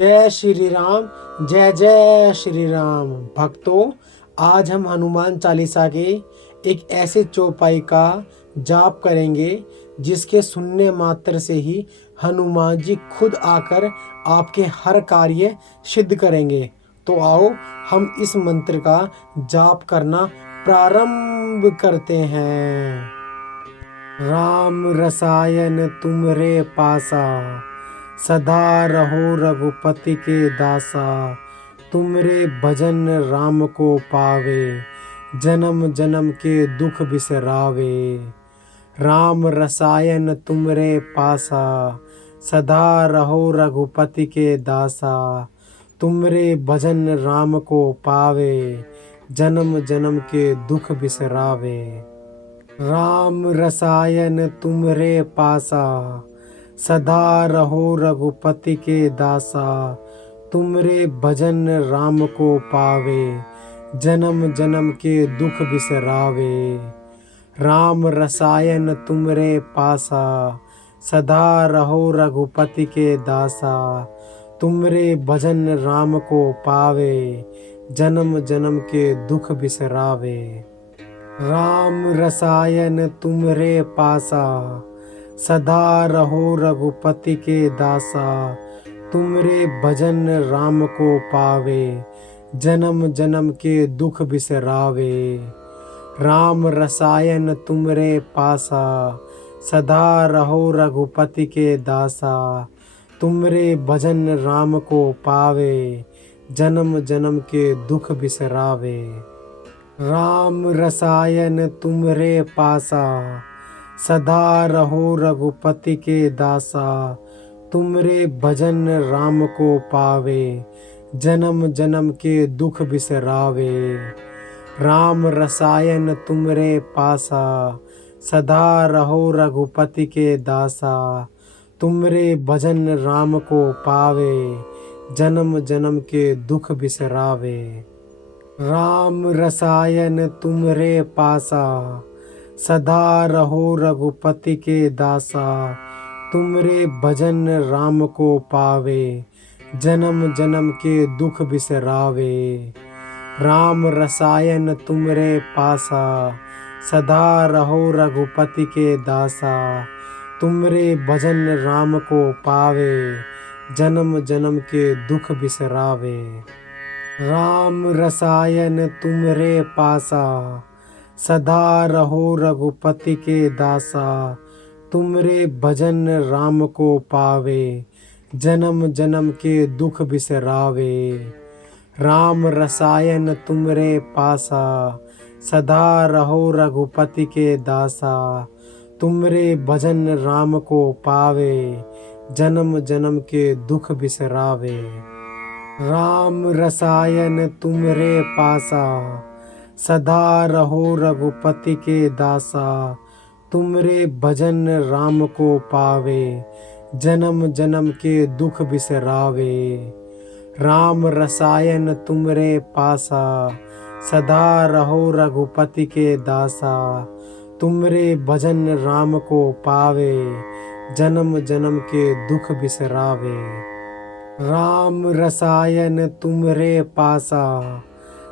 जय श्री राम। जय जय श्री राम। भक्तों, आज हम हनुमान चालीसा के एक ऐसे चौपाई का जाप करेंगे जिसके सुनने मात्र से ही हनुमान जी खुद आकर आपके हर कार्य सिद्ध करेंगे। तो आओ हम इस मंत्र का जाप करना प्रारंभ करते हैं। राम रसायन तुमरे पासा, सदा रहो रघुपति के दासा। तुमरे भजन राम को पावे, जन्म जन्म के दुख बिसरावे। राम रसायन तुमरे पासा, सदा रहो रघुपति के दासा। तुमरे भजन राम को पावे, जन्म जन्म के दुख बिसरावे। राम रसायन तुमरे पासा, सदा रहो रघुपति के दासा। तुमरे भजन राम को पावे, जन्म जन्म के दुख बिसरावे। राम रसायन तुमरे पासा, सदा रहो रघुपति के दासा। तुमरे भजन राम को पावे, जन्म जन्म के दुख बिसरावे। राम रसायन तुमरे पासा, सदा रहो रघुपति के दासा। तुमरे भजन राम को पावे, जन्म जन्म के दुख बिसरावे। राम रसायन तुमरे पासा, सदा रहो रघुपति के दासा। तुमरे भजन राम को पावे, जन्म जन्म के दुख बिसरावे। राम रसायन तुमरे पासा, सदा रहो रघुपति के दासा। तुमरे भजन राम को पावे, जन्म जन्म के दुख बिसरावे। राम रसायन तुमरे पासा, सदा रहो रघुपति के दासा। तुमरे भजन राम को पावे, जन्म जन्म के दुख बिसरावे। राम रसायन तुमरे पासा, सदा रहो रघुपति के दासा। तुमरे भजन राम को पावे, जन्म जन्म के दुख बिसरावे। राम रसायन तुमरे पासा, सदा रहो रघुपति के दासा। तुमरे भजन राम को पावे, जन्म जन्म के दुख बिसरावे। राम रसायन तुमरे पासा, सदा रहो रघुपति के दासा। तुमरे भजन राम को पावे, जन्म जन्म के दुख बिसरावे। राम रसायन तुमरे पासा, सदा रहो रघुपति के दासा। तुमरे भजन राम को पावे, जन्म जन्म के दुख बिसरावे। राम रसायन तुमरे पासा, सदा रहो रघुपति के दासा। तुमरे भजन राम को पावे, जन्म जन्म के दुख बिसरावे। राम रसायन तुमरे पासा, सदा रहो रघुपति के दासा। तुमरे भजन राम को पावे, जन्म जन्म के दुख बिसरावे। राम रसायन तुमरे पासा,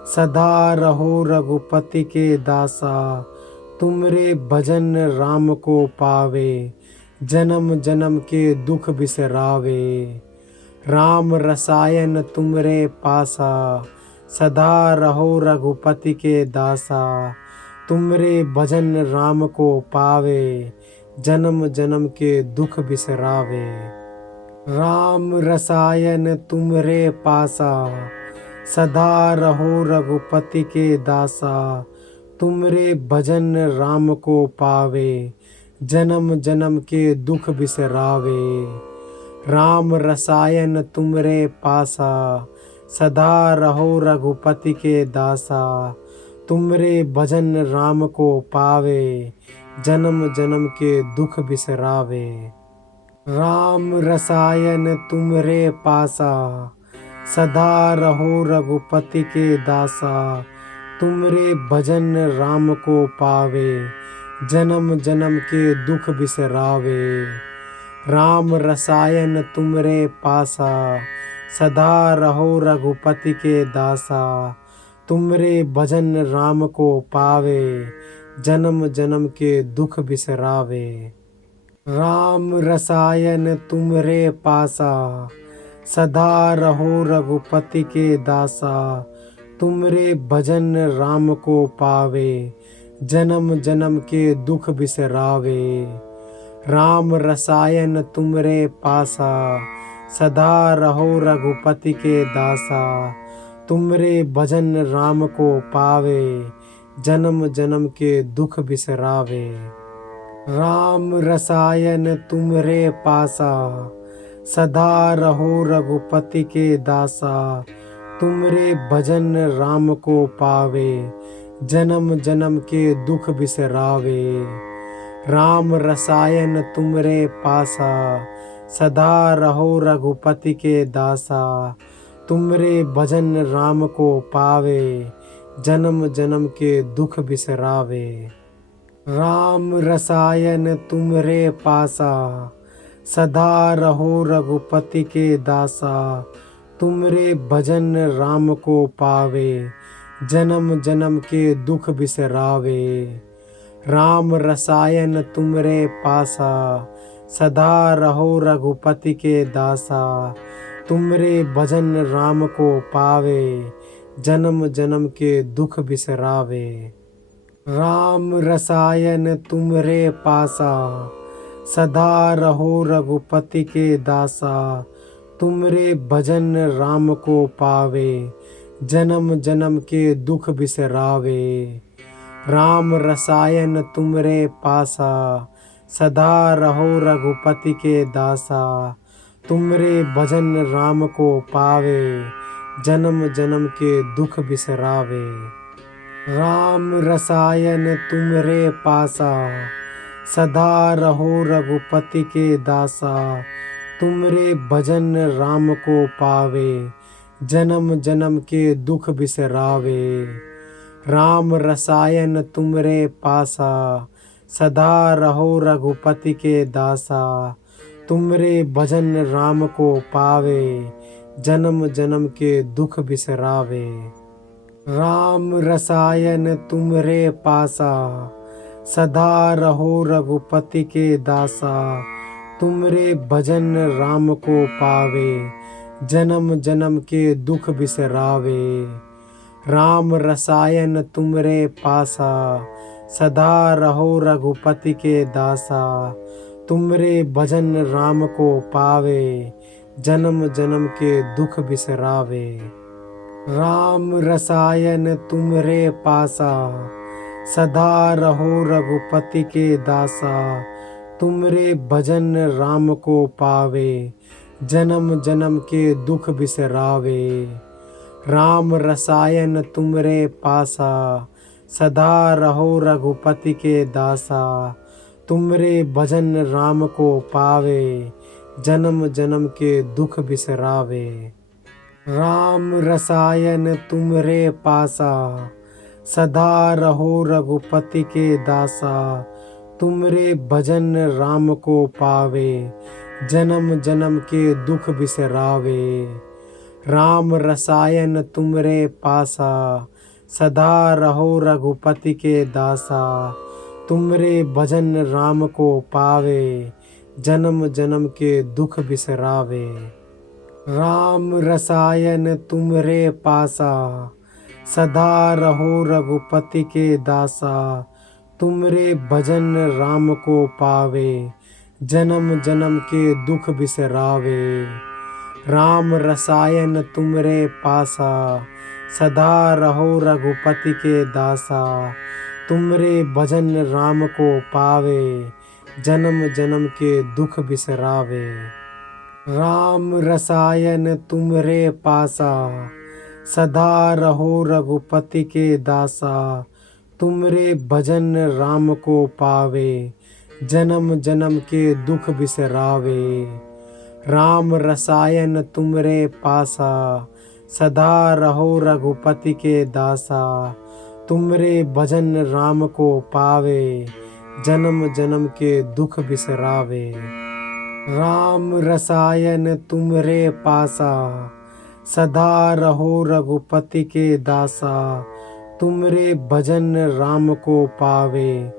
सदा रहो रघुपति के दासा। तुमरे भजन राम को पावे, जन्म जन्म के दुख बिसरावे। राम रसायन तुमरे पासा, सदा रहो रघुपति के दासा। तुमरे भजन राम को पावे, जन्म जन्म के दुख बिसरावे। राम रसायन तुमरे पासा, सदा रहो रघुपति के दासा। तुमरे भजन राम को पावे, जन्म जन्म के दुख बिसरावे। राम रसायन तुमरे पासा, सदा रहो रघुपति के दासा। तुमरे भजन राम को पावे, जन्म जन्म के दुख बिसरावे। राम रसायन तुमरे पासा, सदा रहो रघुपति के दासा। तुमरे भजन राम को पावे, जन्म जन्म के दुख बिसरावे। राम रसायन तुमरे पासा, सदा रहो रघुपति के दासा। तुमरे भजन राम को पावे, जन्म जन्म के दुख बिसरावे। राम रसायन तुमरे पासा, सदा रहो रघुपति के दासा। तुमरे भजन राम को पावे, जन्म जन्म के दुख बिसरावे। राम रसायन तुमरे पासा, सदा रहो रघुपति के दासा। तुमरे भजन राम को पावे, जन्म जन्म के दुख बिसरावे। राम रसायन तुमरे पासा, सदा रहो रघुपति के दासा। तुमरे भजन राम को पावे, जन्म जन्म के दुख बिसरावे। राम रसायन तुमरे पासा, सदा रहो रघुपति के दासा। तुमरे भजन राम को पावे, जन्म जन्म के दुख बिसरावे। राम रसायन तुमरे पासा, सदा रहो रघुपति के दासा। तुमरे भजन राम को पावे, जन्म जन्म के दुख बिसरावे। राम रसायन तुमरे पासा, सदा रहो रघुपति के दासा। तुमरे भजन राम को पावे, जन्म जन्म के दुख बिसरावे। राम रसायन तुमरे पासा, सदा रहो रघुपति के दासा। तुमरे भजन राम को पावे, जन्म जन्म के दुख बिसरावे। राम रसायन तुमरे पासा, सदा रहो रघुपति के दासा। तुमरे भजन राम को पावे, जन्म जन्म के दुख बिसरावे। राम रसायन तुमरे पासा, सदा रहो रघुपति के दासा। तुमरे भजन राम को पावे, जन्म जन्म के दुख बिसरावे। राम रसायन तुमरे पासा, सदा रहो रघुपति के दासा। तुमरे भजन राम को पावे, जन्म जन्म के दुख बिसरावे। राम रसायन तुमरे पासा, सदा रहो रघुपति के दासा। तुमरे भजन राम को पावे, जन्म जन्म के दुख बिसरावे। राम रसायन तुमरे पासा, सदा रहो रघुपति के दासा। तुमरे भजन राम को पावे, जन्म जन्म के दुख बिसरावे। राम रसायन तुमरे पासा, सदा रहो रघुपति के दासा। तुमरे भजन राम को पावे, जन्म जन्म के दुख बिसरावे। राम रसायन तुमरे पासा, सदा रहो रघुपति के दासा। तुमरे भजन राम को पावे, जन्म जन्म के दुख बिसरावे। राम रसायन तुमरे पासा, सदा रहो रघुपति के दासा। तुमरे भजन राम को पावे, जन्म जन्म के दुख बिसरावे। राम रसायन तुमरे पासा, सदा रहो रघुपति के दासा। तुमरे भजन राम को पावे, जन्म जन्म के दुख बिसरावे। राम रसायन तुमरे पासा, सदा रहो रघुपति के दासा। तुमरे भजन राम को पावे, जन्म जन्म के दुख बिसरावे। राम रसायन तुमरे पासा, सदा रहो रघुपति के दासा। तुमरे भजन राम को पावे, जन्म जन्म के दुख बिसरावे। राम रसायन तुमरे पासा, सदा रहो रघुपति के दासा। तुमरे भजन राम को पावे, जन्म जन्म के दुख बिसरावे। राम रसायन तुमरे पासा, सदा रहो रघुपति के दासा। तुमरे भजन राम को पावे, जन्म जन्म के दुख बिसरावे। राम रसायन तुमरे पासा, सदा रहो रघुपति के दासा, तुमरे भजन राम को पावे,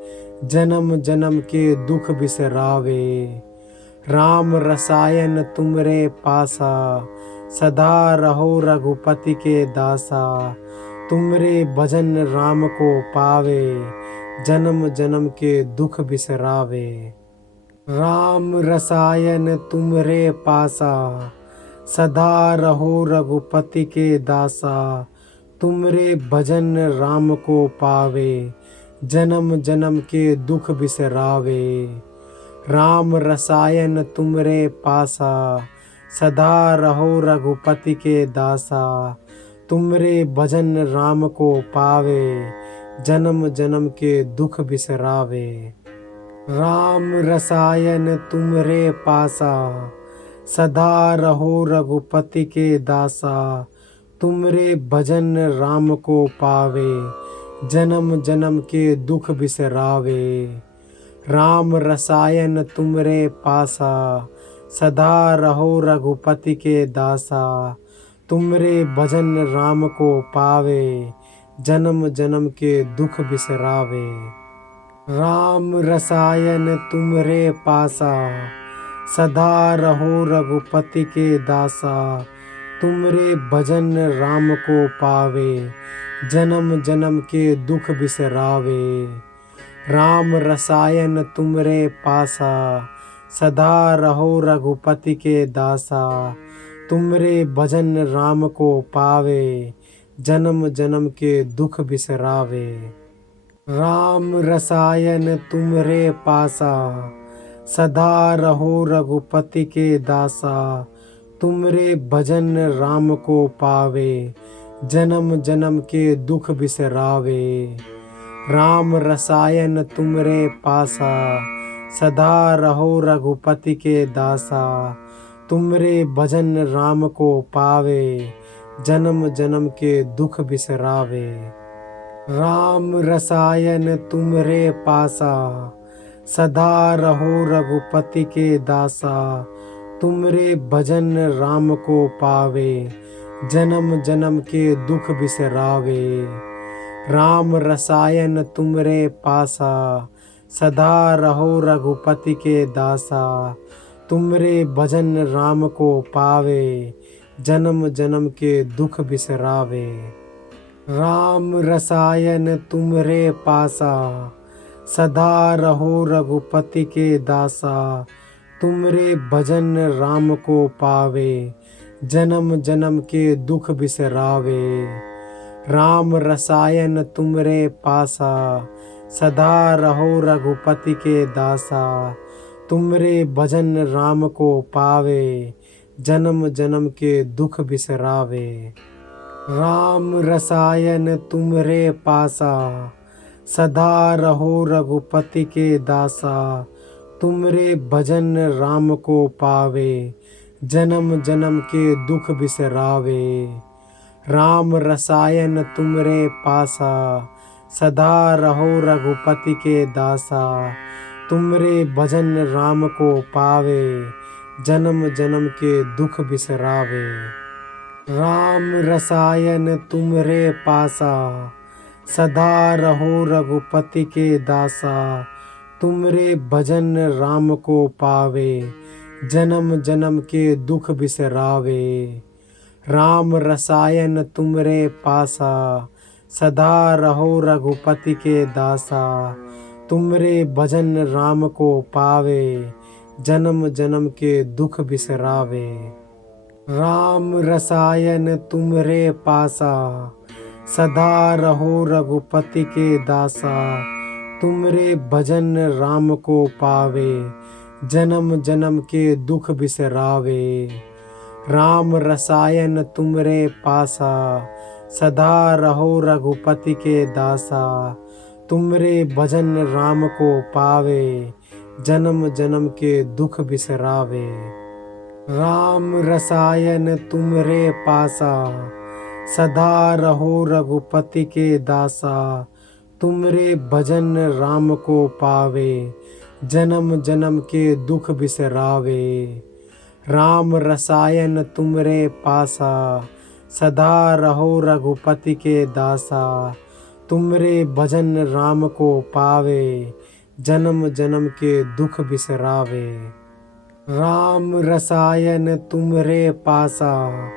जन्म जन्म के दुख बिसरावे। राम रसायन तुमरे पासा, सदा रहो रघुपति के दासा, तुमरे भजन राम को पावे, जन्म जन्म के दुख बिसरावे। राम रसायन तुमरे पासा, सदा रहो रघुपति के दासा, तुमरे भजन राम को पावे, जन्म जन्म के दुख बिसरावे। राम रसायन तुमरे पासा, सदा रहो रघुपति के दासा, तुमरे भजन राम को पावे, जन्म जन्म के दुख बिसरावे। राम रसायन तुमरे पासा, सदा रहो रघुपति के दासा, तुमरे भजन राम को पावे, जन्म जन्म के दुख बिसरावे। राम रसायन तुमरे पासा, सदा रहो रघुपति के दासा, तुमरे भजन राम को पावे, जन्म जन्म के दुख बिसरावे। राम रसायन तुमरे पासा, सदा रहो रघुपति के दासा, तुमरे भजन राम को पावे, जन्म जन्म के दुख बिसरावे। राम रसायन तुमरे पासा, सदा रहो रघुपति के दासा, तुमरे भजन राम को पावे, जन्म जन्म के दुख बिसरावे। राम रसायन तुमरे पासा, सदा रहो रघुपति के दासा, तुमरे भजन राम को पावे, जन्म जन्म के दुख बिसरावे। राम रसायन तुमरे पासा, सदा रहो रघुपति के दासा, तुमरे भजन राम को पावे, जन्म जन्म के दुख बिसरावे। राम रसायन तुमरे पासा, सदा रहो रघुपति के दासा, तुमरे भजन राम को पावे, जन्म जन्म के दुख बिसरावे। राम रसायन तुमरे पासा, सदा रहो रघुपति के दासा, तुमरे भजन राम को पावे, जन्म जन्म के दुख बिसरावे। राम रसायन तुमरे पासा, सदा रहो रघुपति के दासा, तुमरे भजन राम को पावे, जन्म जन्म के दुख बिसरावे। राम रसायन तुमरे पासा, सदा रहो रघुपति के दासा, तुमरे भजन राम को पावे, जन्म जन्म के दुख बिसरावे। राम रसायन तुमरे पासा, सदा रहो रघुपति के दासा, तुमरे भजन राम को पावे, जन्म जन्म के दुख बिसरावे। राम रसायन तुमरे पासा, सदा रहो रघुपति के दासा, तुमरे भजन राम को पावे, जन्म जन्म के दुख बिसरावे। राम रसायन तुमरे पासा, सदा रहो रघुपति के दासा, तुमरे भजन राम को पावे, जन्म जन्म के दुख बिसरावे। राम रसायन तुमरे पासा, सदा रहो रघुपति के दासा, तुमरे भजन राम को पावे, जन्म जन्म के दुख बिसरावे। राम रसायन तुमरे पासा, सदा रहो रघुपति के दासा, तुमरे भजन राम को पावे, जन्म जन्म के दुख बिसरावे। राम रसायन तुमरे पासा, सदा रहो रघुपति के दासा, तुमरे भजन राम को पावे, जन्म जन्म के दुख बिसरावे। राम रसायन तुमरे पासा, सदा रहो रघुपति के दासा, तुमरे भजन राम को पावे, जन्म जन्म के दुख बिसरावे। राम रसायन तुमरे पासा, सदा रहो रघुपति के दासा। तुमरे भजन राम को पावे, जन्म जन्म के दुख बिसरावे। राम रसायन तुमरे पासा,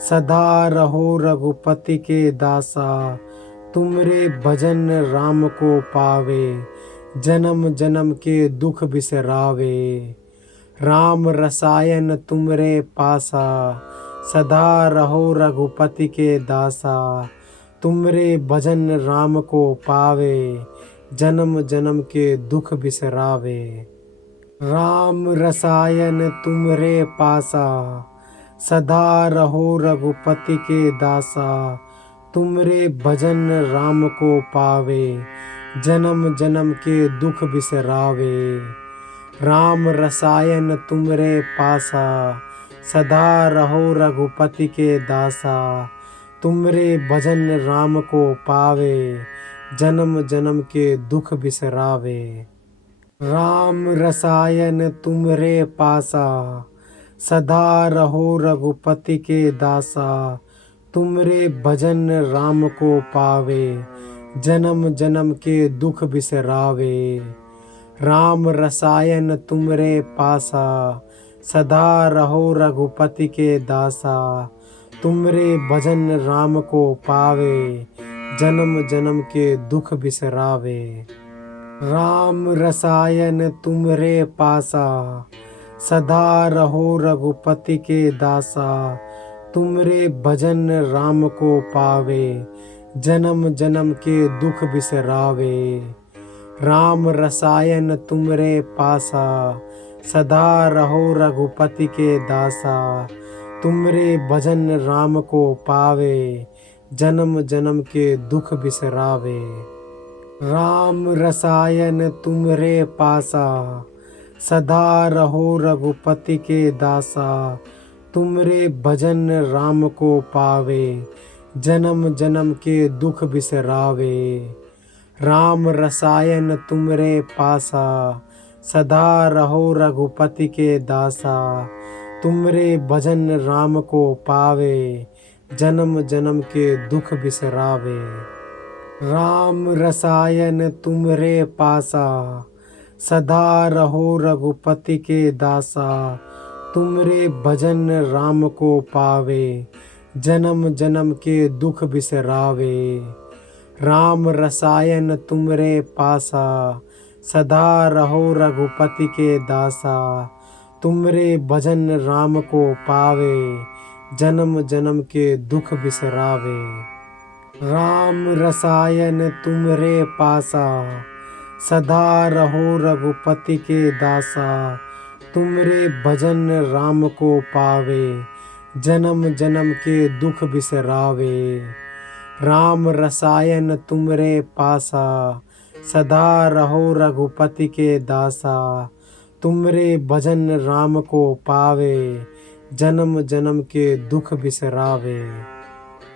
सदा रहो रघुपति के दासा। तुमरे भजन राम को पावे, जन्म जन्म के दुख बिसरावे। राम रसायन तुमरे पासा, सदा रहो रघुपति के दासा। तुमरे भजन राम को पावे, जन्म जन्म के दुख बिसरावे। राम रसायन तुमरे पासा, सदा रहो रघुपति के दासा। तुमरे भजन राम को पावे, जन्म जन्म के दुख बिसरावे। राम रसायन तुमरे पासा, सदा रहो रघुपति के दासा। तुमरे भजन राम को पावे, जन्म जन्म के दुख बिसरावे। राम रसायन तुमरे पासा, सदा रहो रघुपति के दासा। तुमरे भजन राम को पावे, जन्म जन्म के दुख बिसरावे। राम रसायन तुमरे पासा, सदा रहो रघुपति के दासा। तुमरे भजन राम को पावे, जन्म जन्म के दुख बिसरावे। राम रसायन तुमरे पासा, सदा रहो रघुपति के दासा। तुमरे भजन राम को पावे, जन्म जन्म के दुख बिसरावे। राम रसायन तुमरे पासा, सदा रहो रघुपति के दासा। तुमरे भजन राम को पावे, जन्म जन्म के दुख बिसरावे। राम रसायन तुमरे पासा, सदा रहो रघुपति के दासा। तुमरे भजन राम को पावे, जन्म जन्म के दुख बिसरावे। राम रसायन तुमरे पासा, सदा रहो रघुपति के दासा। तुमरे भजन राम को पावे, जन्म जन्म के दुख बिसरावे। राम रसायन तुमरे पासा, सदा रहो रघुपति के दासा। तुमरे भजन राम को पावे, जन्म जन्म के दुख बिसरावे। राम रसायन तुमरे पासा, सदा रहो रघुपति के दासा। तुमरे भजन राम को पावे, जन्म जन्म के दुख बिसरावे। राम रसायन तुमरे पासा, सदा रहो रघुपति के दासा। तुमरे भजन राम को पावे, जन्म जन्म के दुख बिसरावे। राम रसायन तुमरे पासा, सदा रहो रघुपति के दासा। तुमरे भजन राम को पावे, जन्म जन्म के दुख बिसरावे।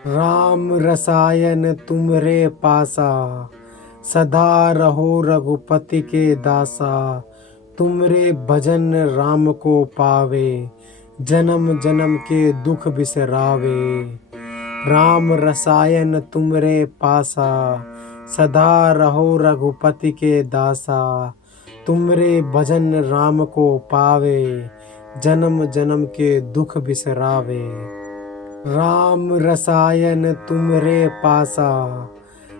राम रसायन तुमरे पासा, सदा रहो रघुपति के दासा। तुमरे भजन राम को पावे, जन्म जन्म के दुख बिसरावे। राम रसायन तुमरे पासा, सदा रहो रघुपति के दासा। तुमरे भजन राम को पावे, जन्म जन्म के दुख बिसरावे। राम रसायन तुमरे पासा,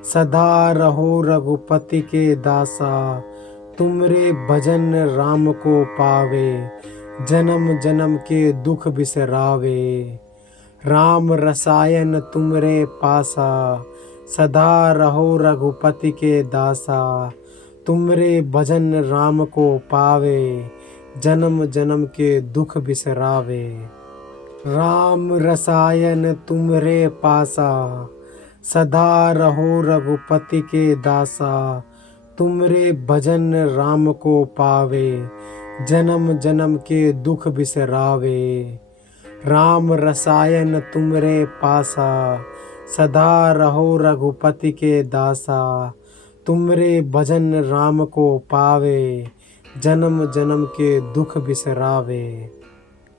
सदा रहो रघुपति के दासा। तुमरे भजन राम को पावे, जन्म जन्म के दुख बिसरावे। राम रसायन तुमरे पासा, सदा रहो रघुपति के दासा। तुमरे भजन राम को पावे, जन्म जन्म के दुख बिसरावे। राम रसायन तुमरे पासा, सदा रहो रघुपति के दासा। तुमरे भजन राम को पावे, जन्म जन्म के दुख बिसरावे। राम रसायन तुमरे पासा, सदा रहो रघुपति के दासा। तुमरे भजन राम को पावे, जन्म जन्म के दुख बिसरावे।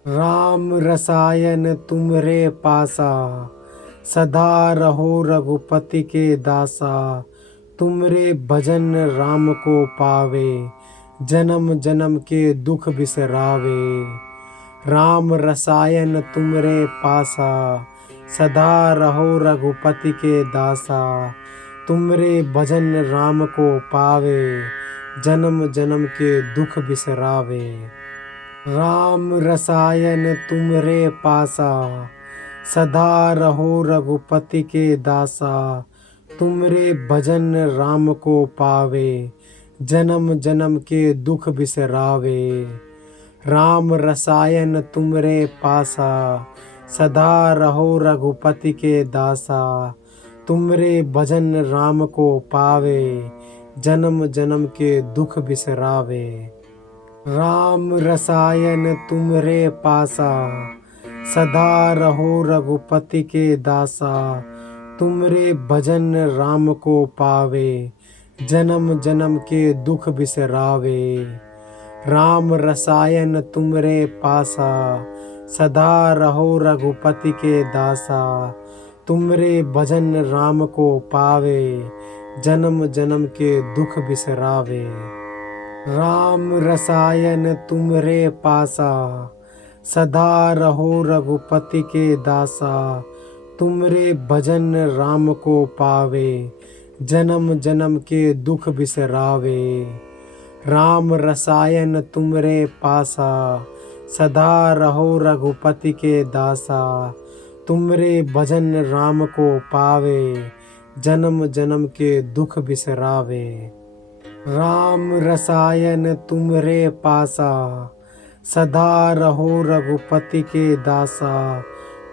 राम रसायन तुमरे पासा, सदा रहो रघुपति के दासा, तुमरे भजन राम को पावे, जन्म जन्म के दुख बिसरावे। राम रसायन तुमरे पासा, सदा रहो रघुपति के दासा, तुमरे भजन राम को पावे, जन्म जन्म के दुख बिसरावे। राम रसायन तुमरे पासा, सदा रहो रघुपति के दासा, तुमरे भजन राम को पावे, जन्म जन्म के दुख बिसरावे। राम रसायन तुमरे पासा, सदा रहो रघुपति के दासा, तुमरे भजन राम को पावे, जन्म जन्म के दुख बिसरावे। राम रसायन तुमरे पासा, सदा रहो रघुपति के दासा, तुमरे भजन राम को पावे, जन्म जन्म के दुख बिसरावे। राम रसायन तुमरे पासा, सदा रहो रघुपति के दासा, तुमरे भजन राम को पावे, जन्म जन्म के दुख बिसरावे। राम रसायन तुमरे पासा, सदा रहो रघुपति के दासा, तुमरे भजन राम को पावे, जन्म जन्म के दुख बिसरावे। राम रसायन तुमरे पासा, सदा रहो रघुपति के दासा, तुमरे भजन राम को पावे, जन्म जन्म के दुख बिसरावे। राम रसायन तुमरे पासा, सदा रहो रघुपति के दासा,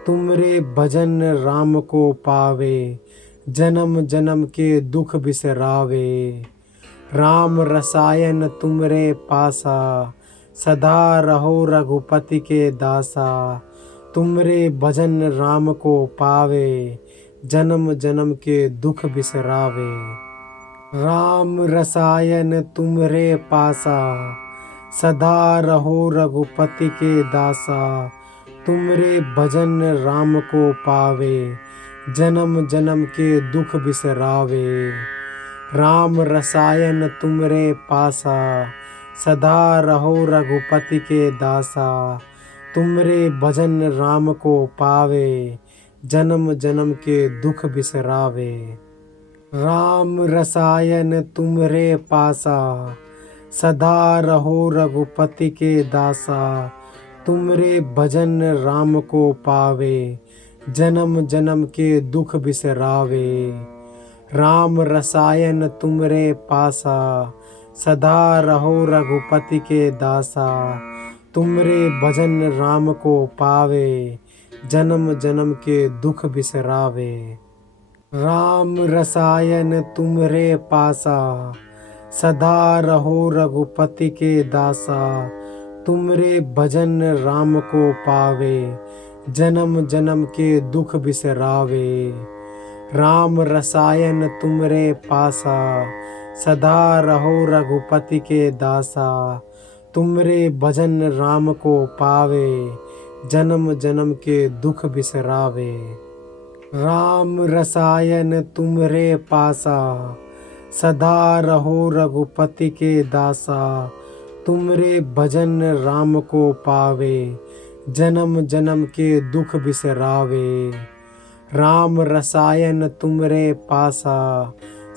तुमरे भजन राम को पावे, जन्म जन्म के दुख बिसरावे। राम रसायन तुमरे पासा, सदा रहो रघुपति के दासा, तुमरे भजन राम को पावे, जन्म जन्म के दुख बिसरावे। राम रसायन तुमरे पासा, सदा रहो रघुपति के दासा, तुमरे भजन राम को पावे, जन्म जन्म के दुख बिसरावे। राम रसायन तुमरे पासा, सदा रहो रघुपति के दासा, तुमरे भजन राम को पावे, जन्म जन्म के दुख बिसरावे। राम रसायन तुमरे पासा, सदा रहो रघुपति के दासा, तुमरे भजन राम को पावे, जन्म जन्म के दुख बिसरावे। राम रसायन तुमरे पासा, सदा रहो रघुपति के दासा, तुमरे भजन राम को पावे, जन्म जन्म के दुख बिसरावे। राम रसायन तुमरे पासा, सदा रहो रघुपति के दासा, तुमरे भजन राम को पावे, जन्म जन्म के दुख बिसरावे। राम रसायन तुमरे पासा, सदा रहो रघुपति के दासा, तुमरे भजन राम को पावे, जन्म जन्म के दुख बिसरावे। राम रसायन तुमरे पासा, सदा रहो रघुपति के दासा, तुमरे भजन राम को पावे, जन्म जन्म के दुख बिसरावे। राम रसायन तुमरे पासा,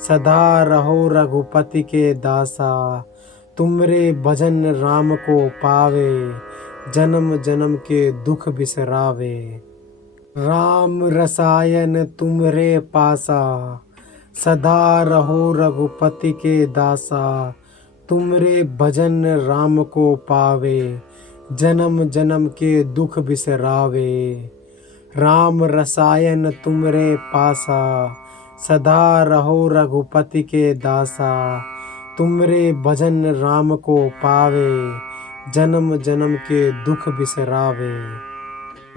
सदा रहो रघुपति के दासा, तुमरे भजन राम को पावे, जन्म जन्म के दुख बिसरावे। राम रसायन तुमरे पासा, सदा रहो रघुपति के दासा, तुमरे भजन राम को पावे, जन्म जन्म के दुख बिसरावे। राम रसायन तुमरे पासा, सदा रहो रघुपति के दासा, तुमरे भजन राम को पावे, जन्म जन्म के दुख बिसरावे।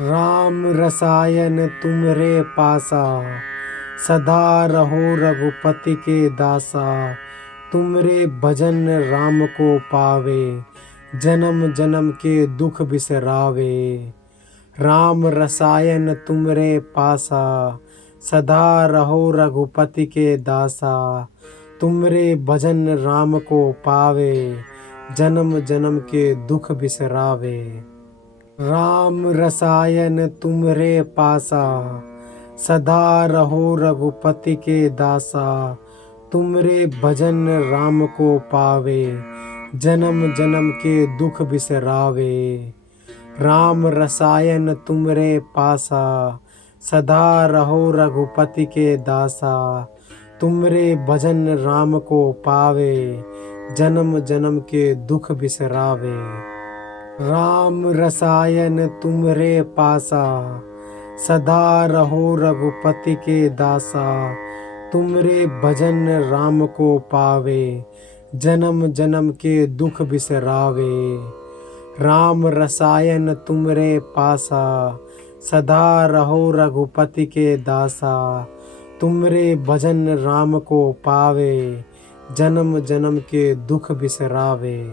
राम रसायन तुमरे पासा, सदा रहो रघुपति के दासा, तुमरे भजन राम को पावे, जन्म जन्म के दुख बिसरावे। राम रसायन तुमरे पासा, सदा रहो रघुपति के दासा, तुमरे भजन राम को पावे, जन्म जन्म के दुख बिसरावे। राम रसायन तुमरे पासा, सदा रहो रघुपति के दासा, तुमरे भजन राम को पावे, जन्म जन्म के दुख बिसरावे। राम रसायन तुमरे पासा, सदा रहो रघुपति के दासा, तुमरे भजन राम को पावे, जन्म जन्म के दुख बिसरावे। राम रसायन तुमरे पासा, सदा रहो रघुपति के दासा, तुमरे भजन राम को पावे, जन्म जन्म के दुख बिसरावे। राम रसायन तुमरे पासा, सदा रहो रघुपति के दासा, तुमरे भजन राम को पावे, जन्म जन्म के दुख बिसरावे।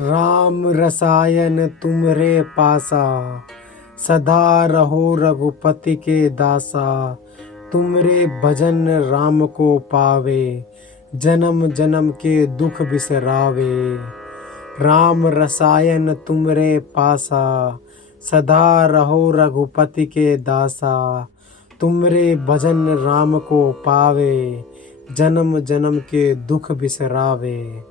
राम रसायन तुमरे पासा, सदा रहो रघुपति के दासा, तुमरे भजन राम को पावे, जन्म जन्म के दुख बिसरावे। राम रसायन तुमरे पासा, सदा रहो रघुपति के दासा, तुमरे भजन राम को पावे, जन्म जन्म के दुख बिसरावे।